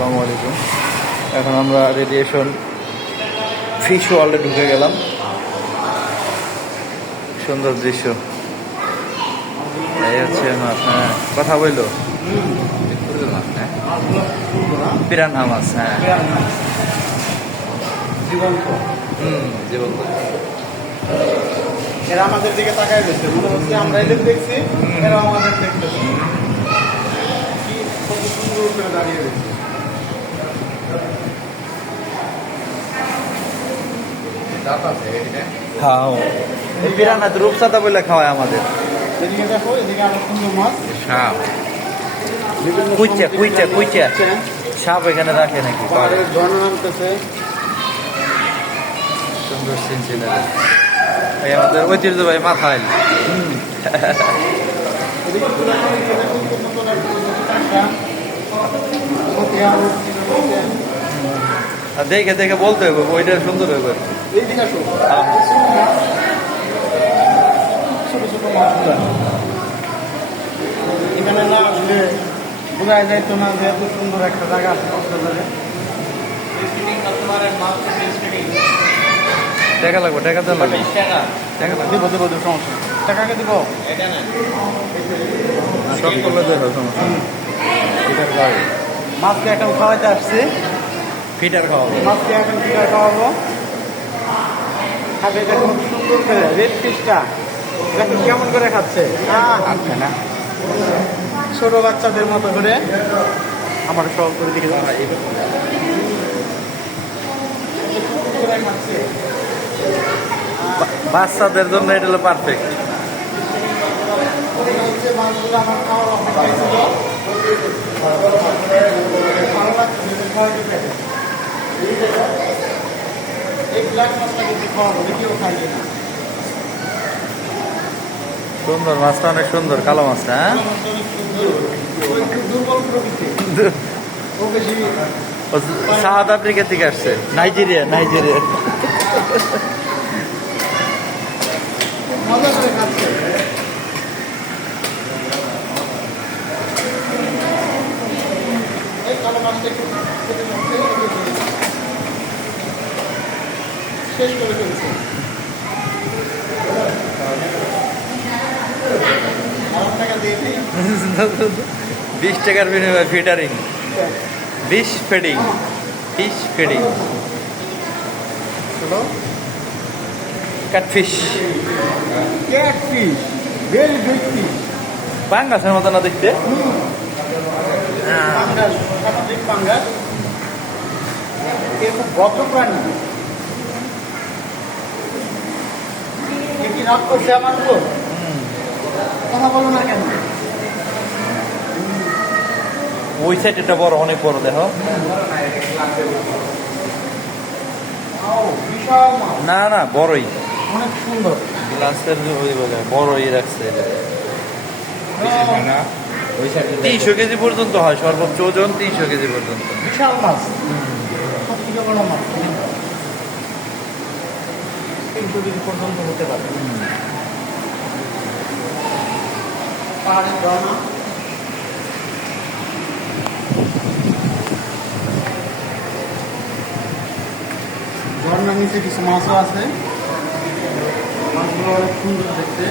আসসালামু আলাইকুম। এখন আমরা রেডিয়েশন ফিশ ওয়ার্ল্ডে ঢুকে গেলাম। সুন্দর দৃশ্য। এই হচ্ছে মাছ। হ্যাঁ, কথা বললো পিরানহা মাছ। হ্যাঁ, জীবন্ত জীবন্ত। এরা আমাদের দিকে তাকায় রয়েছে, মনে হচ্ছে আমরা এদের দেখছি, এরা আমাদের দেখতেছে। কি কত সুন্দর করে দাঁড়িয়ে রয়েছে। হ্যাঁ, এই পিরানহা তো রূপসাদা বলে খাওয়ায় আমাদের। এদিকে দেখো, এদিকে আরো সুন্দর মাছ। সাপ, বিভিন্ন কুইচা সামুদ্রিক কুইচা প্রাণী কুইচা আছে। সাপ এখানে রাখে নাকি? পাহাড়ের ঝর্ণা নামতেছে। সুন্দর সিন ছিল। এই আমাদের ঐতিহ্যবাহী মাথায়। এদিকে পুরো নদীতে দেখুন কত নতুন একটা মতিয়া রয়েছে। আর দেখে দেখে বলতে হবে ওইটা সুন্দর হবে। এইদিকে আসো, ছোট ছোট মাছগুলো এখানে না আসলে বোঝা যাইতো না যে এত সুন্দর একটা জায়গা আছে কক্সবাজারে। টাকা লাগবে, টাকা তো লাগবে, টাকা লাগবে। দিব দিব দিব, সমস্যা নেই। টাকাকে দিব সব করলে দেবে সমস্যা। ফিটার খাওয়াবে, মাছকে এখন খাওয়াইতে আসছি। ফিটার খাওয়াবে। মাছকে এখন ফিটার খাওয়াবো। খাবে এটা খুব সুন্দর করে রেড ফিশটা দেখো কেমন করে খাচ্ছে। আচ্ছা না, ছোট বাচ্চাদের মতো করে আমার সব করে দিকে খাচ্ছে। বাচ্চাদের জন্য এটা হলো পারফেক্ট। মাছগুলো আমার খাওয়ার অপেক্ষায় ছিল। ভালো লাগছে খাওয়াতে পেরে। এই ব্ল্যাক মাছটা কিন্তু খাওয়াবো, দেখিও খাই না। সুন্দর মাছটা, অনেক সুন্দর কালো মাছটা। হ্যাঁ, একটু দুর্বল প্রকৃতি, ও বেশি সাউথ আফ্রিকা থেকে আসছে, নাইজেরিয়া। মজা করে খাচ্ছে। এই কালো মাছটা একটু শেষ করে ফেলছে। আরাম টাকা দিয়ে দিই। 20 টাকার বিনিময়ে ফিটারিং, fish feeding, fish feeding, catfish, catfish, very big fish. পাঙ্গাসের মতো না দেখতে। পাঙ্গাস, সামুদ্রিক পাঙ্গাস। এ খুব ভদ্র প্রাণী। এ কি রাগ করছে আমার উপর? কথা বলো না কেন? ওই সাইড এটা বড়, অনেক বড়। দেখো, বিশাল মাছ, না না, বড়ই অনেক সুন্দর। গ্লাসের ওই বলে বড়ই রাখছে। 300 কেজি পর্যন্ত হয়, সর্বোচ্চ ওজন 300 কেজি পর্যন্ত। বিশাল মাছ, সব থেকে বড় মাছ। 300 কেজি পর্যন্ত হতে পারে। পাহাড়ের ঝর্ণা, ঝর্ণার নিচে কিছু মাছও আছে। মাছগুলো অনেক সুন্দর দেখতে।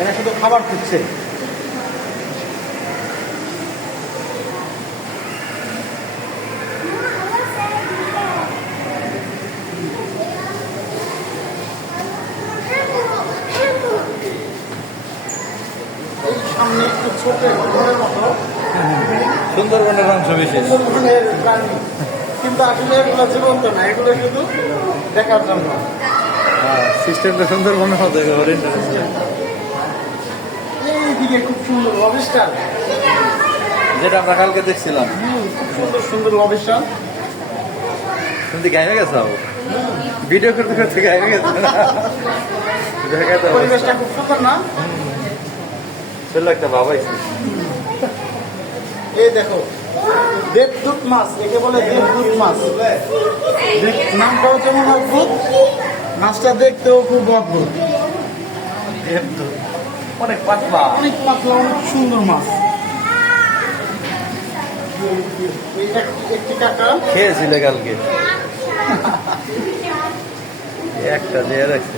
এরা শুধু খাবার খুঁজছে। এই সামনে একটু ছোট ঘরের মতো সুন্দরবনের অংশ বিশেষ। সুন্দরবনের প্রাণী, কিন্তু আসলে এগুলো জীবন্ত না, এগুলো শুধু দেখার জন্য। সিস্টেমটা সুন্দরবনের মতো একেবারে ইন্টারেস্টিং। এইদিকে খুব সুন্দর লবিস্টার। যেটা আমরা কালকে দেখছিলাম। সুন্দর সুন্দর লবিস্টার। তুমি গায়ে গেছো ভিডিও করতে করতে গায়ে গেছো। পরিবেশটা খুব সুন্দর না? চলো একটা বাবাই। এই দেখো দেবদূত মাছ, একে বলে দেবদূত মাছ। নামটাও যেমন অদ্ভুত, মাছটা দেখতেও খুব অদ্ভুত। দেবদূত অনেক পাতলা। অনেক পাতলা, অনেক সুন্দর মাছ। একটি কাকা খেয়েছিলে কালকে একটা দিয়ে রাখছে।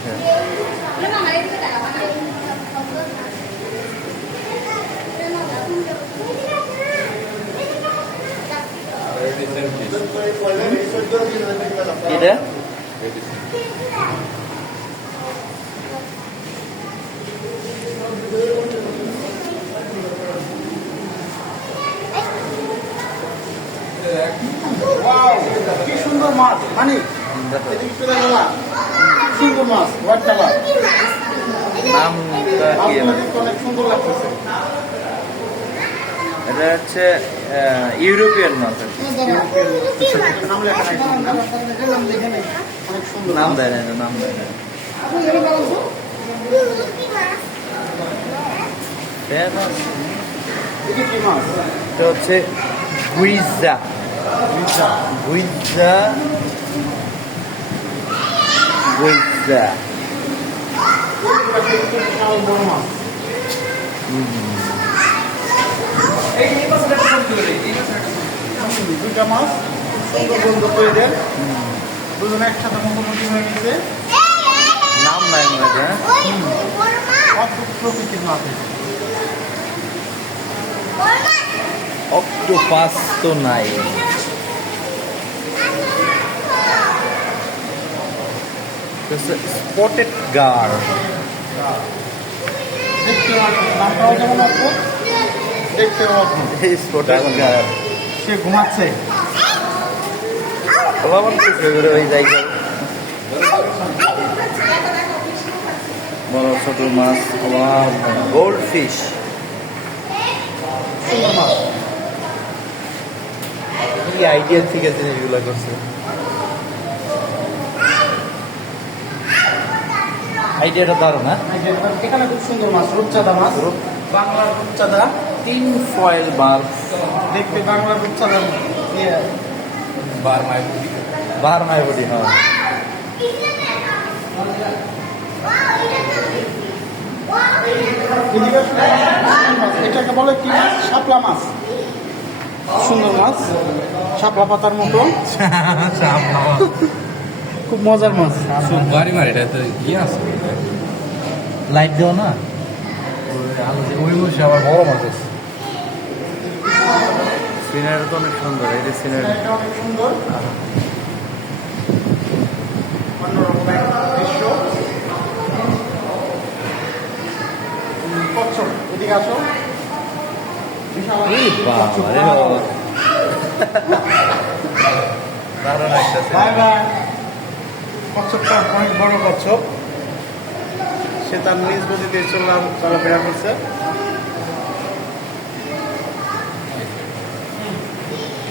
এটা কি সুন্দর মাছ, মানে সুন্দর মাছ, হোয়াইট কালার। নামটা কি অনেক সুন্দর লাগতেছে। এটা হচ্ছে ইউরোপিয়ান মাছ আর কি। নাম লেখা নাই, অনেক সুন্দর নাম দেয় না, নাম দেয় না। এটা কি মাছ? এটা হচ্ছে গুইজা। গুইজা গুইজা বড় মাছ। দুইটা মাছ সুন্দর বন্ধু করে দেন, দুজনে একসাথে মুখোমুখি হয়ে গেছে। নাম নাই মনে হয়, হ্যাঁ? অদ্ভুত প্রকৃতির মাছ। অক্টোপাস তো নাই। স্পটেড গার। নামটাও যেমন অদ্ভুত, দেখতেও অদ্ভুত। স্পটেড গার সে ঘুমাচ্ছে। ওই জায়গায় বড় ছোট মাছ, গোল্ড ফিশ। সুন্দর মাছ। কি আইডিয়া থেকে জিনিসগুলো করছে। আইডিয়াটা দারুণ, হ্যাঁ? এখানে খুব সুন্দর মাছ, রূপচাঁদা মাছ, বাংলার রূপচাঁদা। তিন ফয়েল বার। দেখবে বাংলার রূপচাঁদা বার মাইবুটি, হ্যাঁ। এটাকে বলে কি মাছ? শাপলা মাছ। সুন্দর মাছ, শাপলা পাতার মতো, খুব মজার মাছ। লাইট দেও না, ওই বসে আবার বড় মাছ আছে। সিনারিটা তো অনেক সুন্দর, এই যে সিনারি। এটা অনেক সুন্দর, অন্যরকম এক দৃশ্য। কচ্ছপ, এদিকে আসো। বিশাল কচ্ছপ। দারুণ একটা বাই বাই। কচ্ছপটা অনেক বড় কচ্ছপ, সে তার নিজ গতিতে চলাফেরা করছে।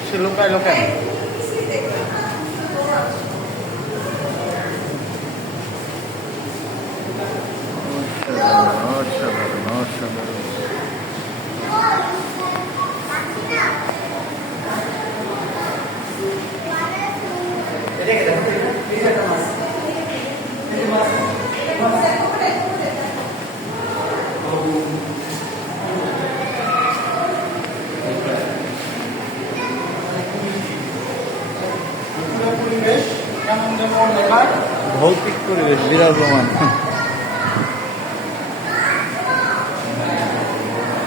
সে লোকায় লোকায় অসাধারণ, অসাধারণ। পরিবেশ কেমন যেন দেখায়। ভৌতিক পরিবেশ বিরাজমান।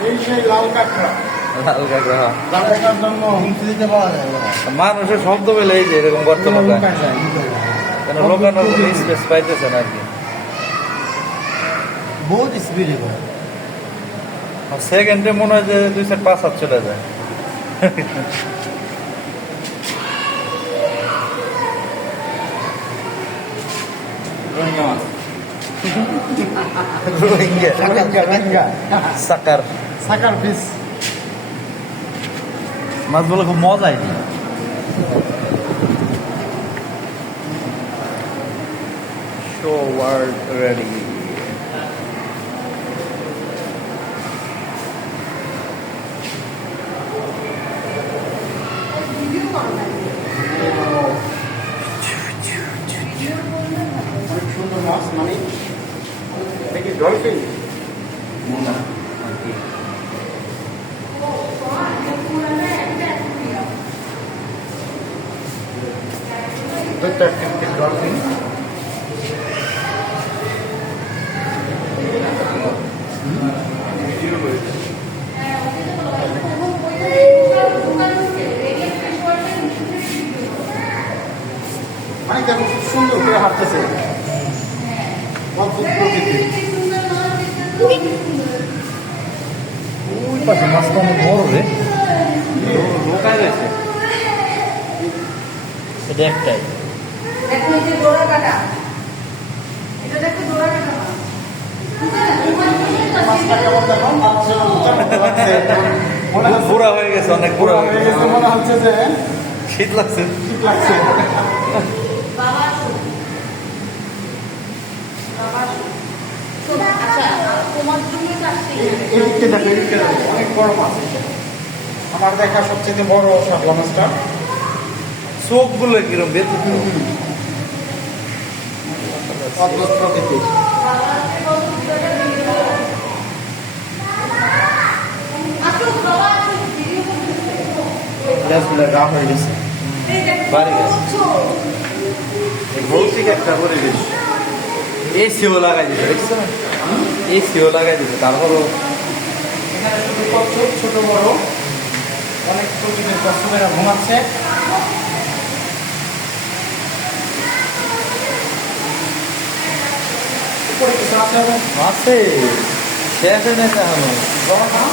এই সেই লাল কাঁকড়া, লাল কাঁকড়া। যার জন্য দিতে পাওয়া যায়। মানুষের শব্দ পেলে এই যে এরকম করতে পারে, কেন লোকানোর কোনো স্পেস পাইতেছে না আর কি। বহুত স্পিডে করে। সেকেন্ডে মনে হয় যে 2-5 হাত চলে যায়। রোহিঙ্গা সাকার সাকার ফিস। মাছগুলো খুব মজাই। Show world ready. 130 ডলফিন। মানে দেখো খুব সুন্দর করে হাঁটতেছে, অদ্ভুত প্রকৃতি। ওই পাশে মাছটা অনেক বড় রে, ঢোকায় গেছে। এটা একটাই। দেখো এই যে ডোরা কাটা, এটা দেখো ডোরা কাটা মাছটা কেমন দেখো, মাছ লাগছে, মনে হচ্ছে বুড়া হয়ে গেছে, অনেক বুড়া হয়ে গেছে, মনে হচ্ছে যে শীত লাগছে। ঠিক লাগছে। বাবা আসো, বাবা আসো। তো আচ্ছা তোমার জন্য তো আসছে এদিকটা দেখো, এদিকটা দেখো, অনেক বড় মাছ এটা। আমার দেখা সবচেয়ে বড় শাপলা মাছটা। চোখ গুলো কিরম বেত, অদ্ভুত প্রকৃতি। আসো বাবা আসো, ভিডিও গ্লাসগুলো গা হয়ে গেছে। বাড়ি গেছে। ভৌতিক একটা পরিবেশ। এসিও লাগাই দিছে, দেখছো না? এসিও লাগাই দিছে, তারপরও এখানে শুধু কচ্ছপ, ছোট বড় অনেক প্রকৃতির কচ্ছপেরা ঘুমাচ্ছে। উপরে কিছু আছে এবং আছে, শেষ হয়ে গেছে এখনো। ঝর্ণা।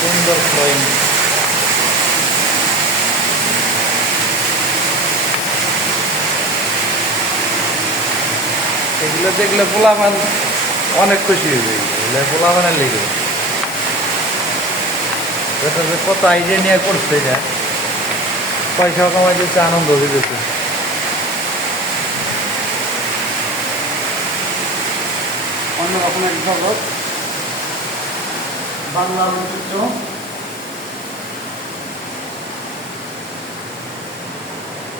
সুন্দর ফ্লোয়িং। এগুলো দেখলে পোলাপান অনেক খুশি হয়ে যায়, এগুলো পোলাপানের লেগে। এটা যে কত আইডিয়া নিয়ে করছে, এটা পয়সা কামাই দিচ্ছে, আনন্দ দিতেছে। অন্যরকম এক জগৎ, বাংলার ঐতিহ্য।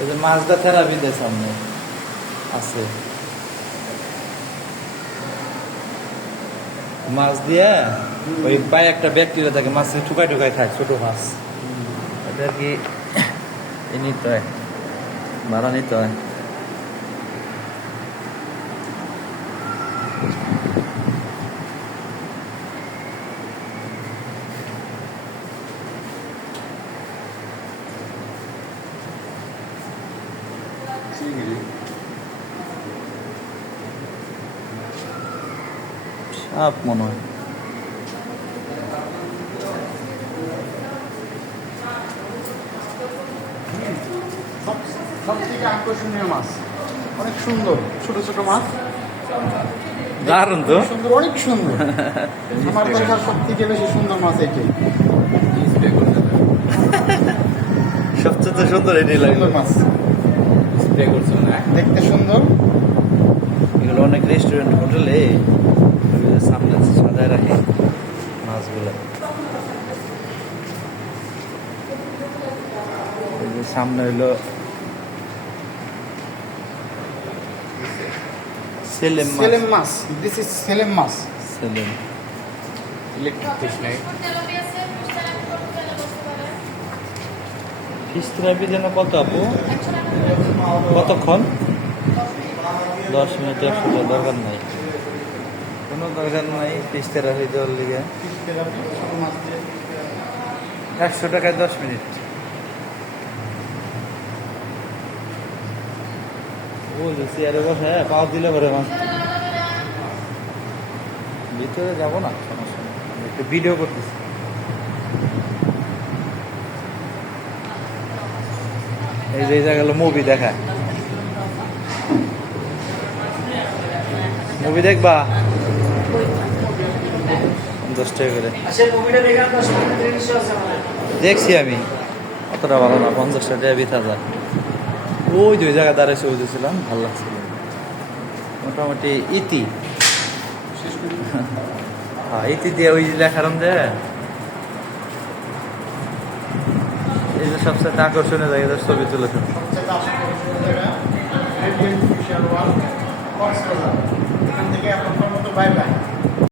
এই যে মাছটা থেরাপিদের সামনে আছে, মাছ দিয়ে ওই পায়ে একটা ব্যাকটেরিয়া থাকে, মাছ ঠুকাই ঠুকাই খায়, ছোট মাছ। এটা আর কি নিতে হয়, ভাড়া নিতে হয়। সাপ মনে হয়। সব থেকে আকর্ষণীয় মাছ, অনেক সুন্দর, ছোট ছোট মাছ, দারুণ তো, সুন্দর, অনেক সুন্দর। আমার দেখা সব থেকে বেশি সুন্দর মাছ এটাই। সবচেয়ে সুন্দর এটাই লাগে। সুন্দর মাছ, দেখতে সুন্দর। এগুলো অনেক রেস্টুরেন্ট, হোটেলে সামনে সাজায় রাখে মাছগুলো। এই যে সামনে হইলো সেলেম মাছ। সেলেম মাছ, দিস ইজ সেলেম মাছ। সেলেম ইলেকট্রিক ফিশ নাই। ফিশ থেরাপি যেন কত আপু, কতক্ষণ? 10 মিনিট, 100 টাকা দরকার নাই, কোনো দরকার নাই ফিশ থেরাপি দেওয়ার লিগে। ফিশ থেরাপি, ছোট মাছ দিয়ে 100 টাকায় 10 মিনিট। ওই যে চেয়ারে বসে পাও দিলে পরে মাছ। ভিতরে যাবো না, সমস্যা নেই, আমি একটু ভিডিও করতেছি। এই যে জায়গা মুভি দেখা, মুভি দেখবা 50 টাকা করে। দেখছি আমি, অতটা ভালো না, 50 টাকা 20,000। ওই যে ওই জায়গায় দাঁড়াইছে, ওই যে ছিলাম, ভালো লাগছিল মোটামুটি। ইতি, শেষ করি। হ্যাঁ ইতি দিয়ে ওই লেখারম যে এই যে সবচেয়ে আকর্ষণীয় জায়গায় ছবি তুলেছে। সবচেয়ে আকর্ষণীয় জায়গা, রেডিয়েন্ট ফিশার ওয়ার্ল্ড। কক্সবাজার। এখান থেকে এখন মতো বাই বাই।